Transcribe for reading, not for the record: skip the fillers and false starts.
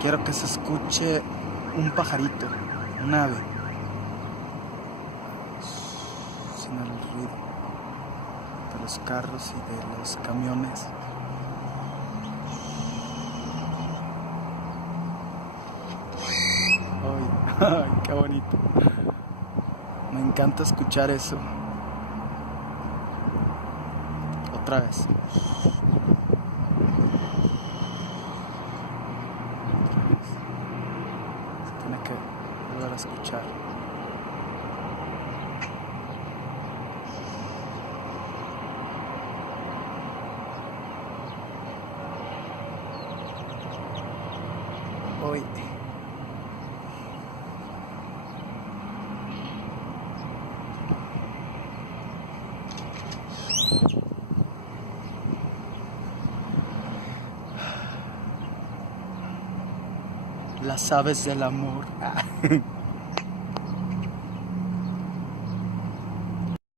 Quiero que se escuche un pajarito, un ave, sin el ruido de los carros y de los camiones. Ay, qué bonito. Me encanta escuchar eso. Otra vez. Se tiene que volver a escuchar. Hoy. Las aves del amor.